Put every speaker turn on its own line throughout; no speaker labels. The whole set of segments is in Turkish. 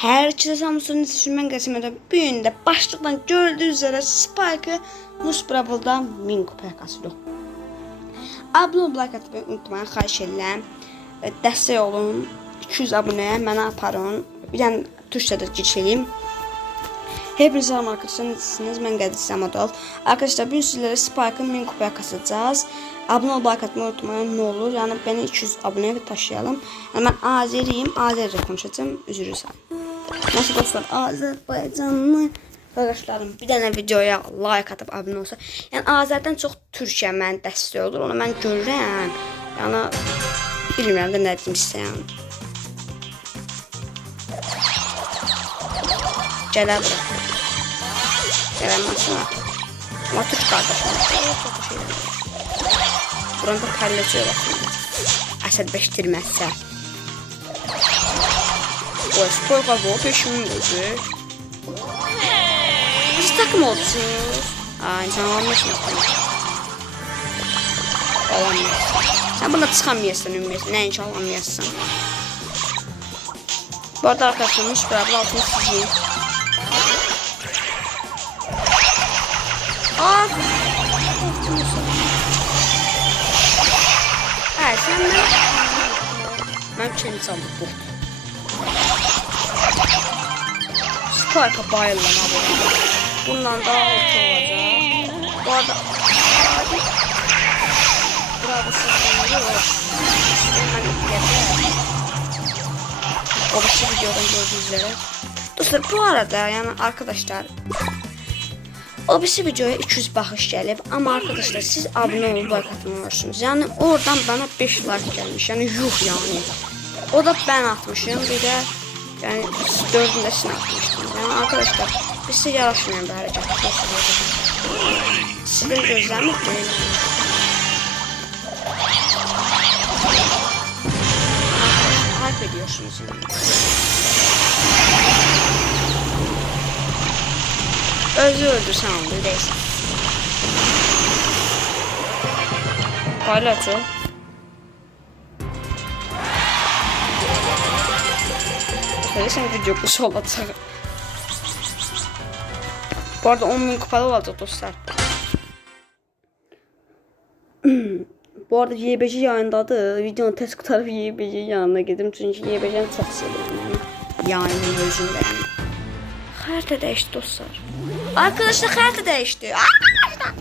Hər ikisi Samsung düşmən qəsəmədə bu gündə başlıqdan gördüyünüz üzrə Spike Mus Bravel'da 1000 kupaya kasılıyor. Abone like atmayı unutmayın, xahiş edirəm. E, Dəstək olun. 200 abunəyə mənə aparın. Bir dənə tuşla da keçəyim. Hepiniz salam arkadaşlar. Nasılsınız? Ben Qədir Samadov. Arkadaşlar bugün sizlere Spike'ın 1000 kupaya kasacağız. Abone olmayı, like unutmayın ne olur. Yani beni 200 aboneye taşıyalım. Yani ben Azeriyim. Azerice konuşacağım. Üzülürüm. Nasıl dostlar? Azerbaycanlı arkadaşlarım bir dənə videoya like atıp abone olsa. Yəni Azərdən çox Türkiyə mən dəstək olur. Onu mən görürəm. Yəni bilmirəm də nə deyim yəni. Gələ bura. Gələ maşına. Ama Türk qardaşım. Çok şey Buranın da palyaçoya baxın. Əsəbləşdirməzsə. Spor bu peşimin özü. Siz takım olsunuz. Aa, insan olmasın. Olamaz. Sen buna çıkamayasın ümumiyyətlə. Nəinki alamayasın. Bu arada arkadaşlar Müşbərabla altını sizin. Aa! Hə, sən mən... Mən kendi çaldım bu. Spike'a bayıldım abi. Bundan daha altı olacak. Bu arada... Hemen yeter. O başı videodan gördüğünüz üzere. Dostlar bu arada yani arkadaşlar o birisi videoya 200 baxış gəlib. Amma arkadaşlar siz abunə olub like atmıyorsunuz. Yəni oradan bana 5 like gəlmiş. Yəni yuh yəni. O da ben atmışım. Bir dördünde sizin atmıştım. Yani arkadaşlar biz size yaraşmayan bir hareket. Sizin gözlemlik değil. Harp ediyorsunuz yani. Özü öldürsen olur değilsin. Palyaço. Söylesem video kusu olacak. Bu arada 10 bin kupalı olacak dostlar. Bu arada YBC yayındadır. Videonun test kurtarıp YBC yanına gedim. Çünkü YBC'ni çok seviyorum yani. Yayının özünde yani. Harita değişti dostlar. Arkadaşlar harita değişti. Arkadaşlar.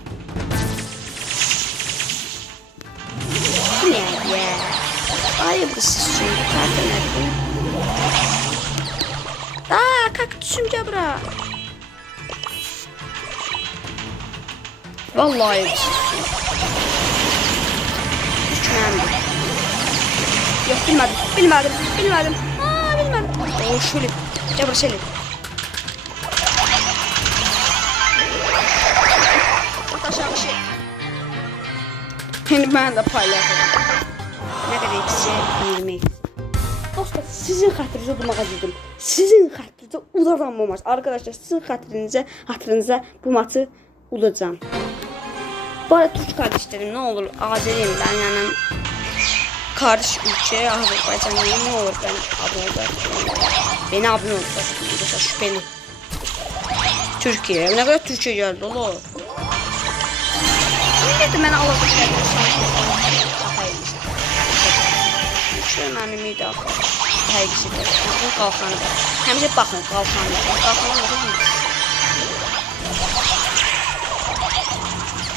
Ne ya? Siz çünkü harita nerede? Aa kaktüsüm bura. Vallahi bir şey. Düşməndir. Yox, bilmədim, bilmədim, bilmədim. Aa, bilmədim. Oo, şöyle. Gəl bura şöyle. Aşağı şey. Şimdi mən də paylaşacağım. Nə qədər ikisi 20. Dostlar sizin xətrinizə udmağa gedim. Sizin xətrinizə udadan bu. Arkadaşlar sizin xətrinizə, hatırınıza bu maçı udacağım. Bu arada Türk kardeşlerim ne olur Azeriyim ben yani kardeş ülke Azerbaycanlıyım ne olur ben abone olacak. Beni abone olacak. Mesela şüpheli. Türkiye. Ne kadar Türkiye geldi oğlum. Dedim ben alacak. Şöyle iyi de Həqiqisidir. Bu qalxanı. Həmişə baxın qalxanı. Qalxanı baxın.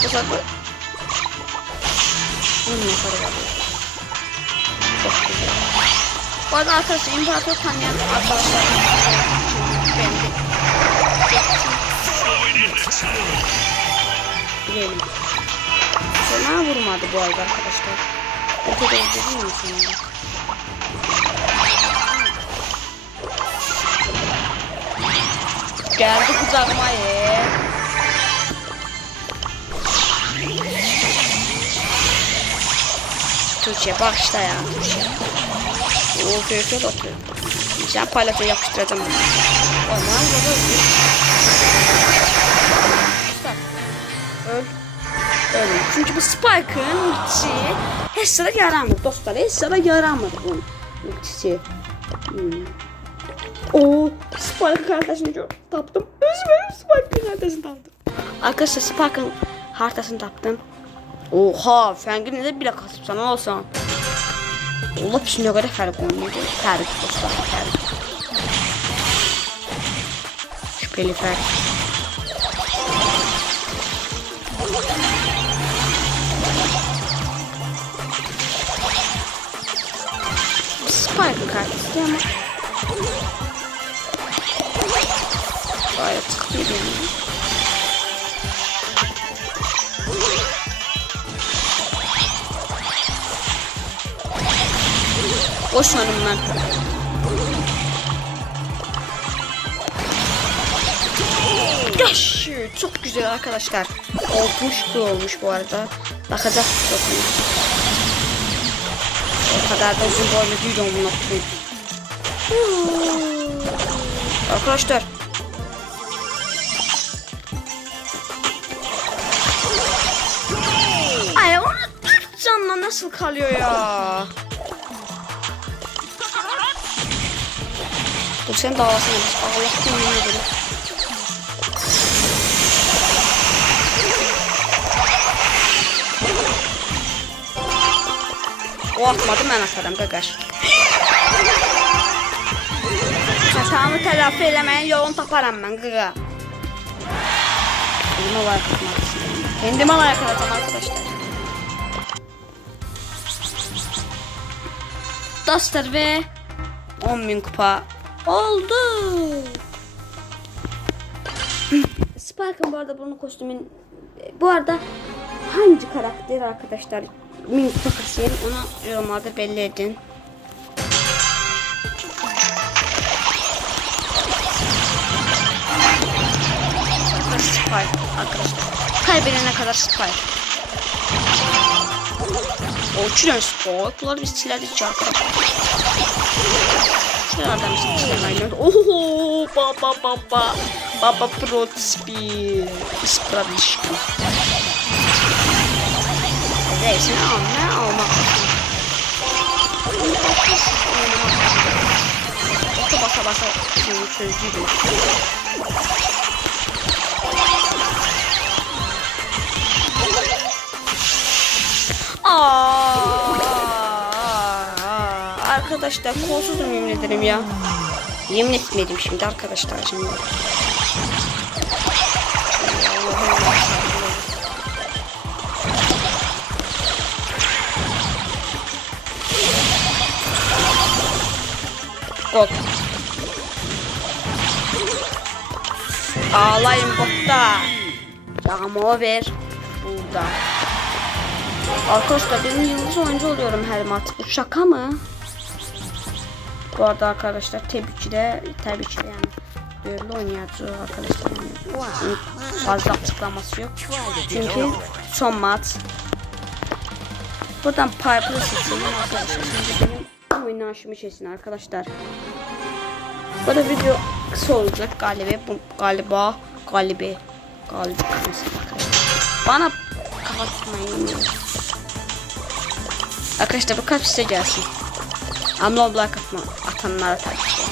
Bu sefer Onun yukarı var. Çok güzel. Bu arada arkadaşlar imparator tanıyan arkadaşlar bilelim. Sana vurmadı bu arada arkadaşlar. O kadar öldürdün mü sonunda? Geldi kucağıma ye. Türkçe bağışla ya Türkçe. O kökü bakıyor. Sen palete yapıştıracağım. Aman baba. Öl. Öl. Çünkü bu Spike'ın ultisi heç sıra yaramır dostlar. Heç sıra yaramır bunun ultisi. Hmm. Oo, Spike kardeşini tapdım. Özüm Spike'ın kardeşini tapdım. Arkadaşlar Spike'ın haritasını tapdım. Oha, fəngin necə belə kasıbsan olsan. Allah üçün nə qədər fərq olmuyor. Fərq dostlar, fərq. Şüpheli fərq. Spike kartı ama gayet sıkıntı değil. Boşanım ben. Yaş, çok güzel arkadaşlar. 60 olmuş bu arada. Bakacak bakın. O kadar da uzun boylu değil onun. Arkadaşlar. Ay onu dört canla nasıl kalıyor ya? Dur sen davasını biz Allah'tan yemin ederim. O atmadı mən atarım qaqaş. Xətamı tələfi eləməyin yolunu taparam mən qaqa. Kendime like atmak istiyorum. Kendime like atacağım arkadaşlar. Duster ve 10.000 kupa oldu. Spike'ın bu arada bunun kostümün bu arada hangi karakter arkadaşlar min kupa kasayım onu yorumlarda belli edin. Spike arkadaşlar. Kaybedene kadar Spike. O uçuran Spike. Bunları biz silerdik arkadaşlar. Şuralardan biz silemeyiz. Oho baba baba. Baba pro speed. Spradişko. Neyse ne al ne almak. Oto basa basa sözlüydüm. Aa, arkadaşlar kolsuzum yemin ederim ya. Yemin etmedim şimdi arkadaşlar şimdi. Gol. Ağlayın botta. Yağmur ver. Burada. Arkadaşlar benim yıldız oyuncu oluyorum her maç. Bu şaka mı? Bu arada arkadaşlar tabii ki de tabii ki de yani böyle oynayacağız arkadaşlar. Fazla açıklaması yok. Çünkü son maç. Buradan Piper'ı seçelim arkadaşlar. Şimdi benim oynayışımı seçin arkadaşlar. Bu da video kısa olacak galiba. Bu galiba galiba galiba. Bana kafa tutmayın. Arkadaşlar bu kalp size gelsin. Like atma, atanlara tabii ki.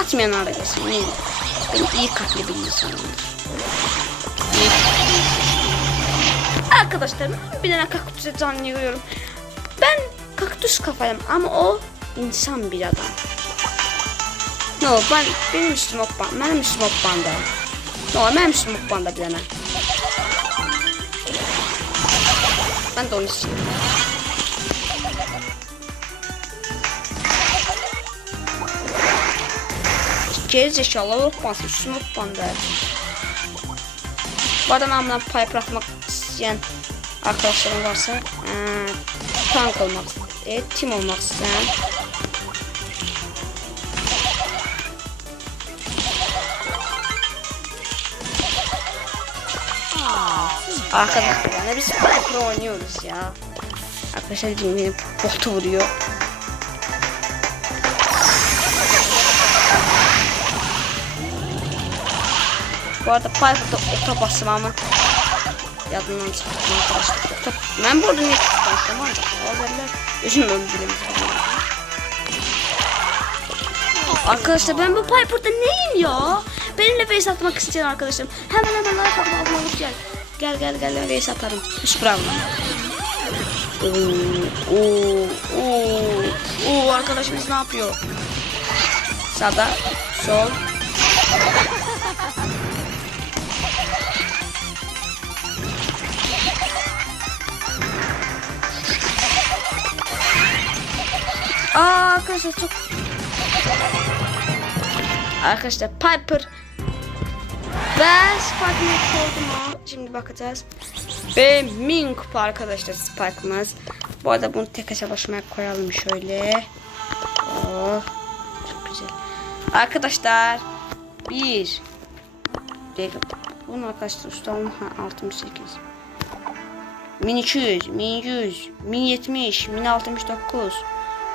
Atmayanlara gelsin. Niye? Ben iyi kalpli bir insanımdır. Arkadaşlar bir tane kaktüse canlı yürüyorum. Ben kaktüs kafayım ama o insan bir adam. No, ben benim üstüm okban, benim üstüm okbanda. No, benim üstüm okbanda bir tane. Ben de onu istiyorum. Geri zekalı okbansın, üstüm okbanda. Bu ben buna pipe atmak isteyen arkadaşlarım varsa ee, tank olmak, e, team olmak isteyen Arkadaşlar yani biz Piper oynuyoruz ya. Arkadaşlar benim botu vuruyor. Bu arada Piper'da ota basmamı yadından çıkarttım arkadaşlar. Ota... Ben bu arada niye çıkarttım ama haberler. Özüm öldürüm. Arkadaşlar ben bu Piper'da neyim ya? Benimle face atmak isteyen arkadaşlarım. Hemen hemen like atma abone ol gel. Gel gel gel ben face atarım. Hiç bravo. Oo, oo, oo, oo, arkadaşımız ne yapıyor? Sağda, sol. Aa arkadaşlar çok Arkadaşlar Piper ve Spike'ın oldu mu? Şimdi bakacağız. Ve Min arkadaşlar Spike'ımız. Bu arada bunu tek aşağı koyalım şöyle. Oh, çok güzel. Arkadaşlar bir Değil. Bunu arkadaşlar ustalım ha 68. 1200, 1100, 1070, 1069,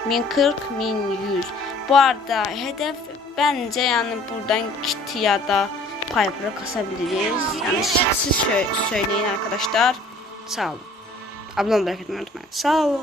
1040, 1100. Bu arada hedef bence yani buradan Kitty ya da Piper'ı kasabiliriz. Yani siz, siz sö- söyleyin arkadaşlar. Sağ olun. Ablam bırakın unutmayın. Sağ olun.